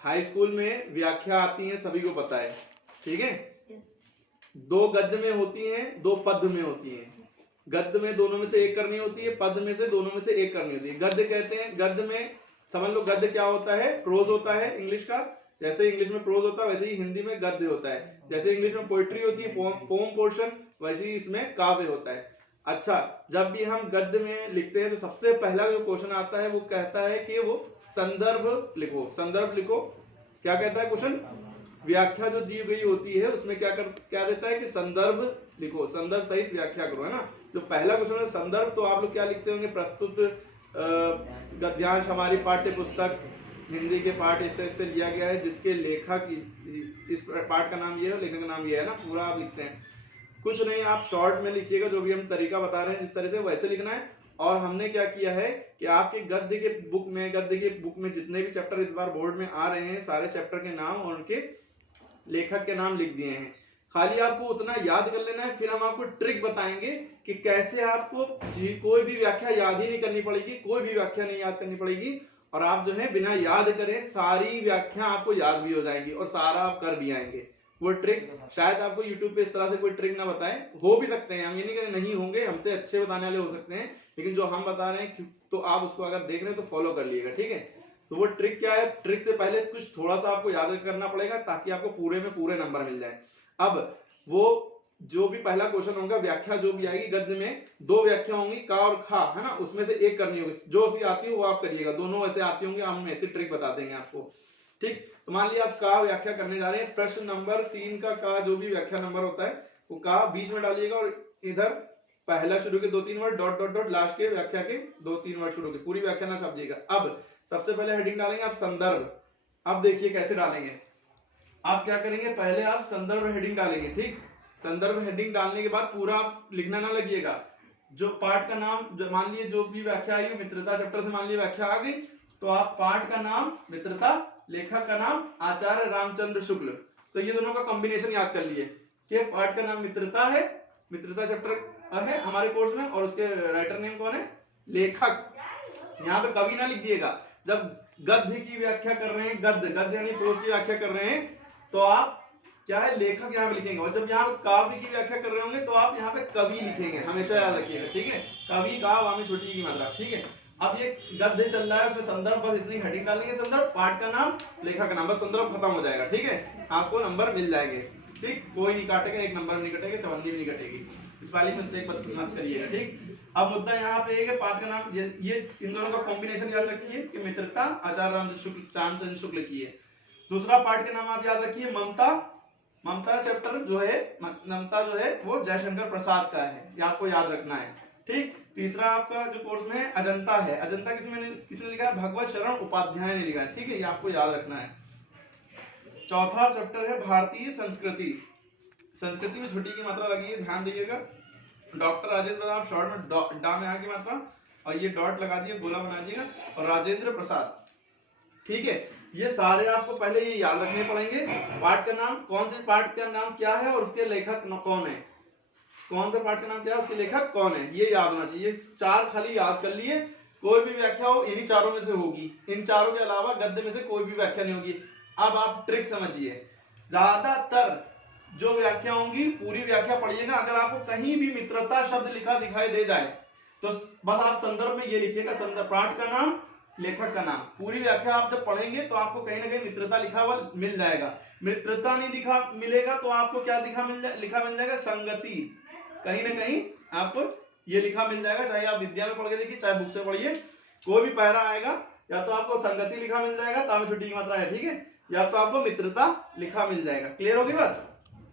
High school में व्याख्या आती है, सभी को पता है, ठीक है। दो गद्य में होती हैं, दो पद्य में होती हैं। गद्य में दोनों में से एक करनी होती है, पद्य में से दोनों में से एक करनी होती है। गद्य कहते हैं, गद्य में समझ लो गद्य क्या होता है, प्रोज होता है इंग्लिश का। जैसे इंग्लिश में प्रोज होता है वैसे ही हिंदी में गद्य होता है। जैसे इंग्लिश में पोइट्री होती है, पोम पोर्शन, वैसे ही इसमें काव्य होता है। अच्छा, जब भी हम गद्य में लिखते हैं तो सबसे पहला जो क्वेश्चन आता है वो कहता है कि वो संदर्भ लिखो। संदर्भ लिखो, क्या कहता है क्वेश्चन? व्याख्या जो दी गई होती है उसमें क्या देता है कि संदर्भ लिखो, संदर्भ सहित व्याख्या करो, है ना। जो पहला क्वेश्चन है संदर्भ, तो आप लोग क्या लिखते होंगे? प्रस्तुत गद्यांश हमारी पाठ्य पुस्तक हिंदी के पाठ ऐसे लिया गया है जिसके लेखक, इस पाठ का नाम ये है, लेखक का नाम ये है ना, पूरा आप लिखते हैं। कुछ नहीं, आप शॉर्ट में लिखिएगा, जो भी हम तरीका बता रहे हैं जिस तरह से वैसे लिखना है। और हमने क्या किया है कि आपके गद्य के बुक में जितने भी चैप्टर इस बार बोर्ड में आ रहे हैं, सारे चैप्टर के नाम और उनके लेखक के नाम लिख दिए हैं। खाली आपको उतना याद कर लेना है, फिर हम आपको ट्रिक बताएंगे कि कैसे आपको कोई भी व्याख्या याद ही नहीं करनी पड़ेगी, कोई भी व्याख्या नहीं याद करनी पड़ेगी, और आप जो है बिना याद करे सारी व्याख्या आपको याद भी हो जाएगी और सारा आप कर भी आएंगे। वो ट्रिक शायद आपको YouTube पे इस तरह से कोई ट्रिक ना बताए, हो भी सकते हैं, हम ये नहीं करें नहीं होंगे, हमसे अच्छे बताने वाले हो सकते हैं, लेकिन जो हम बता रहे हैं तो आप उसको अगर देख रहे हैं तो फॉलो कर लीजिएगा, ठीक है। तो वो ट्रिक क्या है? ट्रिक से पहले कुछ थोड़ा सा आपको याद करना पड़ेगा ताकि आपको पूरे में पूरे नंबर मिल जाए। अब वो जो भी पहला क्वेश्चन होगा, व्याख्या जो भी आएगी गद्य में, दो व्याख्या होंगी, का और खा, है ना, उसमें से एक करनी होगी। जो सी आती है वो आप करिएगा, दोनों ऐसे आती होंगी, हम ऐसी ट्रिक बता देंगे आपको, ठीक। तो मान लिया आप का व्याख्या करने जा रहे हैं, प्रश्न नंबर 3 का जो भी व्याख्या नंबर होता है वो का बीच में डालिएगा और इधर पहला शुरू के 2-3 word dot dot dot, last के व्याख्या के 2-3 वर्ड शुरू के, पूरी व्याख्या ना छापिएगा। अब सबसे पहले हेडिंग डालेंगे आप संदर्भ। अब देखिए कैसे डालेंगे। आप क्या करेंगे, पहले आप संदर्भ हेडिंग डालेंगे, ठीक। संदर्भ हेडिंग डालने के बाद पूरा आप लिखना ना लगिएगा। जो पाठ का नाम, जो मान लीजिए जो भी व्याख्या आई मित्रता चैप्टर से, मान लीजिए व्याख्या आ गई, तो आप पाठ का नाम मित्रता, लेखक का नाम आचार्य रामचंद्र शुक्ल, तो ये दोनों का कॉम्बिनेशन याद कर लिए कि पाठ का नाम मित्रता है, मित्रता चैप्टर है हमारे कोर्स में, और उसके राइटर नेम कौन है? लेखक। यहाँ पे कवि ना लिख दिएगा। जब गद्य की व्याख्या कर रहे हैं, गद्य यानी प्रोज की व्याख्या कर रहे हैं, तो आप क्या है, लेखक यहाँ पे लिखेंगे। और जब यहाँ काव्य की व्याख्या कर रहे होंगे तो आप यहाँ पे कवि लिखेंगे, हमेशा याद रखिएगा, ठीक है। कवि, काव्य, में छोटी की मात्रा, ठीक है। अब ये गद्य चल रहा है, उसमें संदर्भ, बस इतनी हेडिंग डालेंगे, संदर्भ, पाठ का नाम, लेखक का नाम, बस संदर्भ खत्म हो जाएगा, ठीक है। आपको नंबर मिल जाएंगे, ठीक, कोई नहीं काटेगा, एक नंबर नहीं कटेगा, चवन्नी भी नहीं कटेगी, इस वाली मिस्टेक मत करिएगा, ठीक। अब मुद्दा यहाँ पे है कि पाठ का नाम, ये इन दोनों का कॉम्बिनेशन याद रखिए कि मित्रता आचार्य रामचंद्र शुक्ल की है। दूसरा पाठ के नाम आप याद रखिए ममता। ममता चैप्टर जो है, ममता जो है वो जयशंकर प्रसाद का है, ये आपको याद रखना है, ठीक। तीसरा आपका जो कोर्स में है अजंता है, अजंता किसने लिखा है? भगवत शरण उपाध्याय ने लिखा है, ठीक है, ये आपको याद रखना है। चौथा चैप्टर है भारतीय संस्कृति। संस्कृति में छोटी की मात्रा लगी है, ध्यान दीजिएगा। डॉक्टर राजेंद्र प्रसाद, शॉर्ट में डा में आ की मात्रा, और ये डॉट लगा दिए, गोला बना दिएगा, और राजेंद्र प्रसाद, ठीक है। ये सारे आपको पहले ये याद रखने पड़ेंगे। पाठ का नाम, कौन से पाठ का नाम क्या है और उसके लेखक कौन है, कौन से पाठ का नाम क्या है, उसके लेखक कौन है, ये याद होना चाहिए। चार खाली याद कर लिए, कोई भी व्याख्या हो इन्हीं चारों में से होगी, इन चारों के अलावा गद्य में से कोई भी व्याख्या नहीं होगी। अब आप ट्रिक समझिए, ज्यादातर जो व्याख्या होंगी पूरी व्याख्या पढ़िएगा। अगर आपको कहीं भी मित्रता शब्द लिखा दिखाई दे जाए तो बस आप संदर्भ में ये लिखिएगा, संदर्भ, पाठ का नाम, लेखक का नाम। पूरी व्याख्या आप जब पढ़ेंगे तो आपको कहीं ना कहीं मित्रता लिखा हुआ मिल जाएगा। मित्रता नहीं लिखा मिलेगा तो आपको क्या लिखा मिल जाएगा? संगति। कहीं ना कहीं आपको ये लिखा मिल जाएगा, चाहे आप विद्या में पढ़ के देखिए, चाहे बुक से पढ़िए, कोई भी पैरा आएगा या तो आपको संगति लिखा मिल जाएगा, ताम छोटी की मात्रा है, ठीक है, या तो आपको मित्रता लिखा मिल जाएगा। क्लियर होगी बात?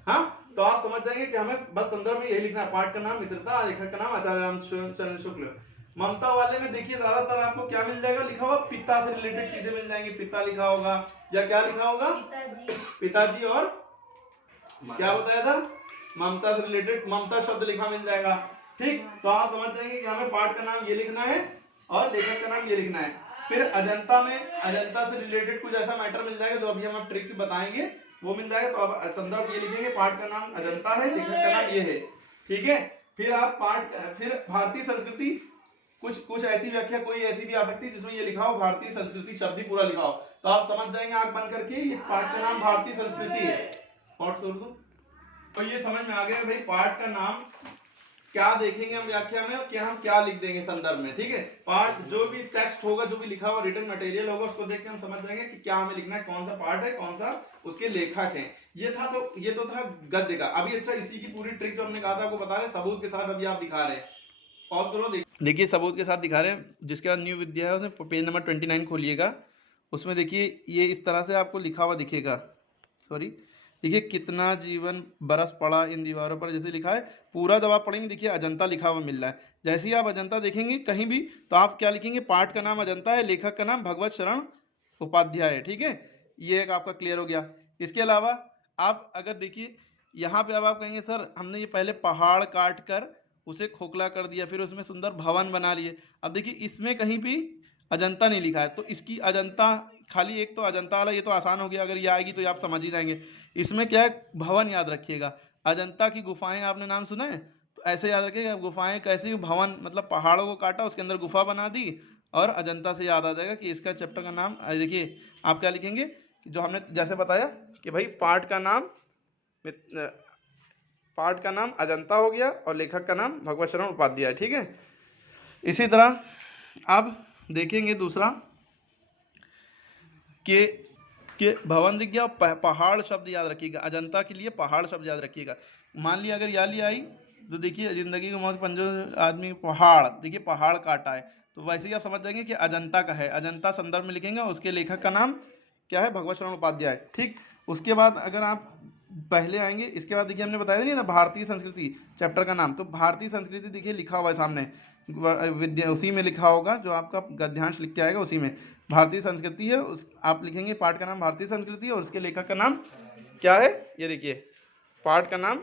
हाँ, तो आप समझ जाएंगे कि हमें बस संदर्भ में यही लिखना है, पाठ का नाम मित्रता, लेखक का नाम आचार्य रामचंद्र शुक्ल। ममता वाले में देखिए ज्यादातर आपको क्या मिल जाएगा लिखा हुआ? पिता से रिलेटेड चीजें मिल जाएंगी, पिता लिखा होगा या क्या लिखा होगा? पिताजी। और क्या बताया था? ममता से रिलेटेड ममता शब्द लिखा मिल जाएगा, ठीक। तो आप समझ जाएंगे कि हमें पाठ का नाम ये लिखना है और लेखक का नाम ये लिखना है। फिर अजंता में, अजंता से रिलेटेड कुछ ऐसा मैटर मिल जाएगा जो अभी हम ट्रिक बताएंगे, वो मिल जाएगा। तो अब संदर्भ ये लिखेंगे, पाठ का नाम अजंता है, लेखक का नाम ये है, ठीक है। फिर आप फिर भारतीय संस्कृति, कुछ ऐसी व्याख्या कोई ऐसी भी आ सकती है जिसमें ये लिखा हो भारतीय संस्कृति शब्द ही पूरा लिखा हो, तो आप समझ जाएंगे आंख बंद करके ये पाठ का नाम भारतीय संस्कृति है। और तो ये समझ में आ गया भाई पाठ का नाम क्या देखेंगे हम व्याख्या में और क्या हम क्या लिख देंगे संदर्भ में। ठीक है, पाठ जो भी टेक्स्ट होगा, जो भी लिखा हुआ रिटन मटेरियल होगा, उसको देख के हम समझ जाएंगे कि क्या हमें लिखना है, कौन सा पाठ है, कौन सा उसके लेखक हैं। ये तो था गद्य का। अभी अच्छा इसी की पूरी ट्रिक जो हमने कहा था आपको बता रहे हैं सबूत के साथ। अभी आप दिखा रहे हैं, पॉज करो, देखिए सबूत के साथ दिखा रहे हैं। जिसके बाद न्यू विद्या है उसमें पेज नंबर 29 खोलिएगा, उसमें देखिए ये इस तरह से आपको लिखा हुआ दिखेगा। सॉरी, देखिए कितना जीवन बरस पड़ा इन दीवारों पर, जैसे लिखा है पूरा। जब आप पढ़ेंगे देखिए अजंता लिखा हुआ मिल रहा है। जैसे ही आप अजंता देखेंगे कहीं भी तो आप क्या लिखेंगे, पाठ का नाम अजंता है, लेखक का नाम भगवत शरण उपाध्याय है। ठीक है, ये एक आपका क्लियर हो गया। इसके अलावा आप अगर देखिए यहाँ पे अब आप कहेंगे सर हमने ये पहले पहाड़ काट कर उसे खोखला कर दिया, फिर उसमें सुंदर भवन बना लिए। अब देखिए इसमें कहीं भी अजंता नहीं लिखा है, तो इसकी अजंता खाली एक तो अजंता वाला, ये तो आसान हो गया, अगर ये आएगी तो ये आप समझ ही जाएंगे। इसमें क्या है, भवन याद रखिएगा। अजंता की गुफाएं आपने नाम सुना है, तो ऐसे याद रखिएगा गुफाएं कैसी, भवन मतलब पहाड़ों को काटा उसके अंदर गुफा बना दी, और अजंता से याद आ जाएगा कि इसका चैप्टर का नाम। देखिए आप क्या लिखेंगे, जो हमने जैसे बताया कि भाई पाठ का नाम अजंता हो गया और लेखक का नाम भगवत शरण उपाध्याय। ठीक है, इसी तरह अब देखेंगे दूसरा कि भवन दिख गया, पहाड़ शब्द याद रखिएगा। अजंता के लिए पहाड़ शब्द याद रखिएगा। मान लिया अगर याली आई तो देखिए जिंदगी को मौत पंजो आदमी पहाड़, देखिए पहाड़ काटा है, तो वैसे ही आप समझ जाएंगे कि अजंता का है। अजंता संदर्भ में लिखेंगे, उसके लेखक का नाम क्या है, भगवत शरण उपाध्याय। ठीक, उसके बाद अगर आप पहले आएंगे, इसके बाद देखिए हमने बताया नहीं था भारतीय संस्कृति चैप्टर का नाम, तो भारतीय संस्कृति देखिए लिखा हुआ है सामने विद्या, उसी में लिखा होगा जो आपका गद्यांश लिख के आएगा, उसी में भारतीय संस्कृति है। उस आप लिखेंगे पाठ का नाम भारतीय संस्कृति है और उसके लेखक का नाम क्या है, ये देखिए पाठ का नाम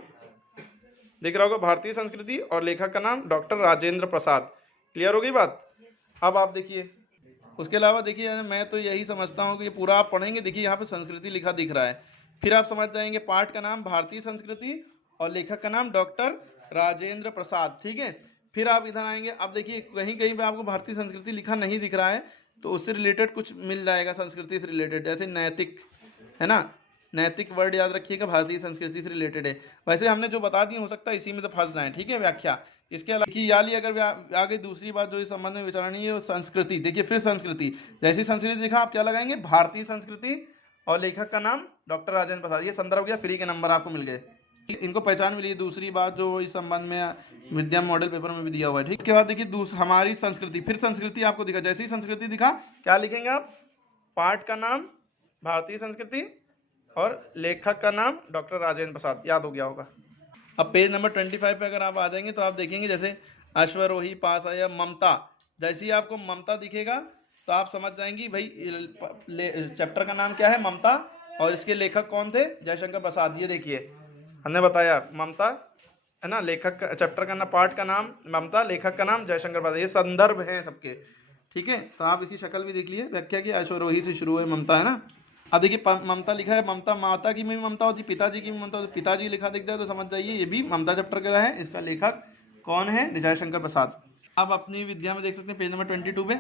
दिख रहा होगा भारतीय संस्कृति और लेखक का नाम डॉक्टर राजेंद्र प्रसाद। क्लियर हो गई बात। अब आप देखिए उसके अलावा देखिए मैं तो यही समझता हूँ कि पूरा आप पढ़ेंगे, देखिए यहाँ पे संस्कृति लिखा दिख रहा है, फिर आप समझ जाएंगे पाठ का नाम भारतीय संस्कृति और लेखक का नाम डॉक्टर राजेंद्र प्रसाद। ठीक है, फिर आप इधर आएंगे, अब देखिए कहीं कहीं पे आपको भारतीय संस्कृति लिखा नहीं दिख रहा है, तो उससे रिलेटेड कुछ मिल जाएगा संस्कृति से रिलेटेड, जैसे नैतिक है ना, नैतिक वर्ड याद रखिएगा, भारतीय संस्कृति से रिलेटेड है। वैसे हमने जो बता दिए हो सकता है इसी में तो फंस जाए। ठीक है, व्याख्या इसके अलावा देखिए याली अगर आगे दूसरी बात जो इस संबंध में विचारणी है वो संस्कृति। देखिए फिर संस्कृति, जैसी संस्कृति देखा आप क्या लगाएंगे, भारतीय संस्कृति और लेखक का नाम डॉक्टर राजेंद्र प्रसाद। ये संदर्भ हो गया, फ्री के नंबर आपको मिल गए, इनको पहचान मिली। दूसरी बात जो इस संबंध में विद्या मॉडल पेपर में भी दिया हुआ है। ठीक, इसके बाद देखिए हमारी संस्कृति, फिर संस्कृति आपको दिखा, जैसे ही संस्कृति दिखा क्या लिखेंगे आप, पाठ का नाम भारतीय संस्कृति और लेखक का नाम डॉक्टर राजेंद्र प्रसाद, याद हो गया होगा। अब पेज नंबर 25 पे अगर आप आ जाएंगे तो आप देखेंगे जैसे अश्वरोही पास आया ममता, जैसे ही आपको ममता दिखेगा तो आप समझ जाएंगी भाई चैप्टर का नाम क्या है, ममता, और इसके लेखक कौन थे, जयशंकर प्रसाद। ये देखिए हमने बताया ममता है ना, लेखक का चैप्टर का नाम, पाठ का नाम ममता, लेखक का नाम जयशंकर प्रसाद, ये संदर्भ हैं सबके। ठीक है, तो आप इसकी शक्ल भी देख लिए, व्याख्या की अश्वरोही से शुरू है ममता है ना। अब देखिए ममता लिखा है, ममता माता की भी ममता होती, पिताजी की भी ममता होती, पिताजी लिखा दिख जाए तो समझ जाइए ये भी ममता चैप्टर का है। इसका लेखक कौन है, जयशंकर प्रसाद। आप अपनी विद्या में देख सकते हैं पेज नंबर 22 पे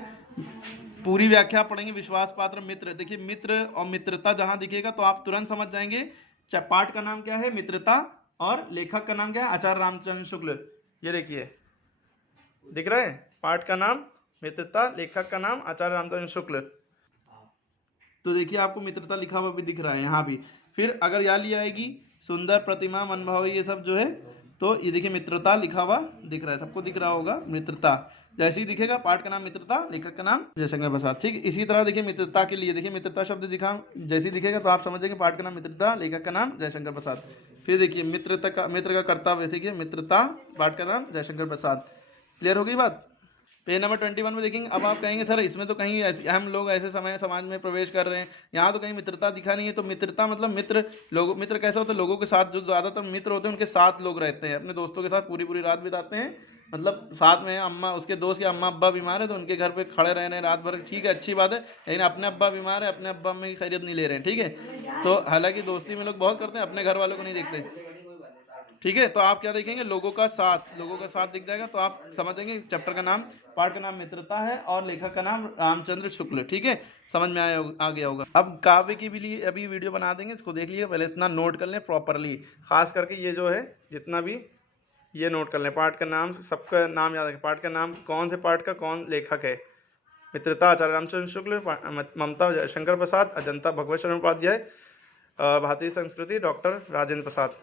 पूरी व्याख्या पढ़ेंगे। विश्वास पात्र मित्र, देखिए मित्र और मित्रता जहां दिखेगा तो आप तुरंत समझ जाएंगे पाठ का नाम क्या है, मित्रता, और लेखक का नाम क्या है, आचार्य रामचंद्र शुक्ल। ये देखिए दिख रहा है, पाठ का नाम मित्रता, लेखक का नाम आचार्य रामचंद्र शुक्ल। तो देखिए आपको मित्रता लिखा हुआ भी दिख रहा है यहाँ भी। फिर अगर याली आएगी सुंदर प्रतिमा मनभावी, ये सब जो है, तो ये देखिए मित्रता लिखा हुआ दिख रहा है, सबको दिख रहा होगा मित्रता। जैसे ही दिखेगा पाठ का नाम मित्रता, लेखक का नाम जयशंकर प्रसाद। ठीक, इसी तरह देखिए मित्रता के लिए देखिए मित्रता शब्द दिखा, जैसे ही दिखेगा तो आप समझेंगे पाठ का नाम मित्रता, लेखक का नाम जयशंकर प्रसाद। फिर देखिए मित्र का कर्तव्य, देखिए मित्रता, पाठ का नाम जयशंकर प्रसाद। क्लियर हो गई बात। पेज नंबर 21 में देखेंगे। अब आप कहेंगे सर इसमें तो कहीं हम लोग ऐसे समय समाज में प्रवेश कर रहे हैं, यहाँ तो कहीं मित्रता दिखा नहीं है। तो मित्रता मतलब मित्र कैसे होते हैं, लोगों के साथ, जो ज़्यादातर मित्र होते हैं उनके साथ लोग रहते हैं, अपने दोस्तों के साथ पूरी रात बिताते हैं, मतलब साथ में अम्मा, उसके दोस्त के अम्मा अब्बा बीमार है तो उनके घर पे खड़े रह रहे हैं रात भर। ठीक है, अच्छी बात है, लेकिन अपने अब्बा बीमार है, अपने अब्बा अम्मा की खैरियत नहीं ले रहे हैं। ठीक है, तो हालांकि दोस्ती में लोग बहुत करते हैं, अपने घर वालों को नहीं देखते। ठीक है। तो आप क्या देखेंगे, लोगों का साथ दिख जाएगा, तो आप समझेंगे चैप्टर का नाम, पाठ का नाम मित्रता है और लेखक का नाम रामचंद्र शुक्ल। ठीक है, समझ में आ गया होगा। अब काव्य की भी लिए अभी वीडियो बना देंगे, इसको देख लीजिए, पहले इतना नोट कर लें प्रॉपरली, खास करके ये जो है जितना भी ये नोट कर लें। पाठ का नाम, सबका नाम याद रखें, पाठ का नाम, कौन से पाठ का कौन लेखक है। मित्रता आचार्य रामचंद्र शुक्ल, ममता जयशंकर प्रसाद, अजंता भगवत शरण उपाध्याय, भारतीय संस्कृति डॉक्टर राजेंद्र प्रसाद।